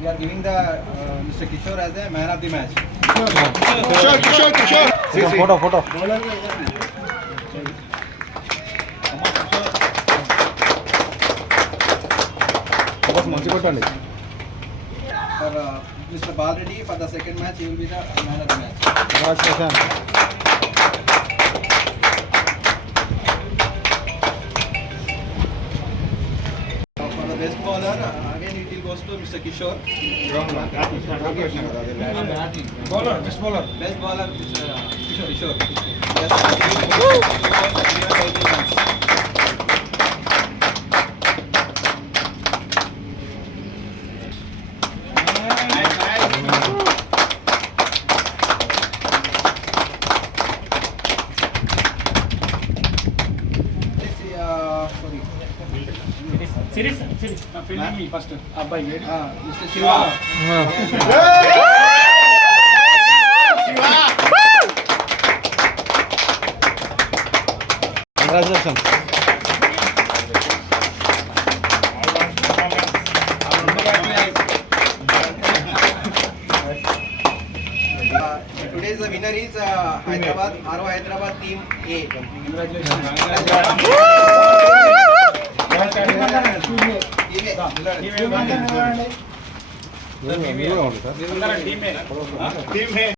we are giving the Mr. Kishore as a man of the match. Kishore. Photo. For Mr. Balreddy, for the second match, he will be the man of the match. For the best bowler, again it will goes to Mr. Kishore. Best bowler, Mr. Kishore. Series. Filming me first. Abbai, wait. Mr. Shiva. Congratulations. Today's the winner is Hyderabad, RO Hyderabad Team A. Team A.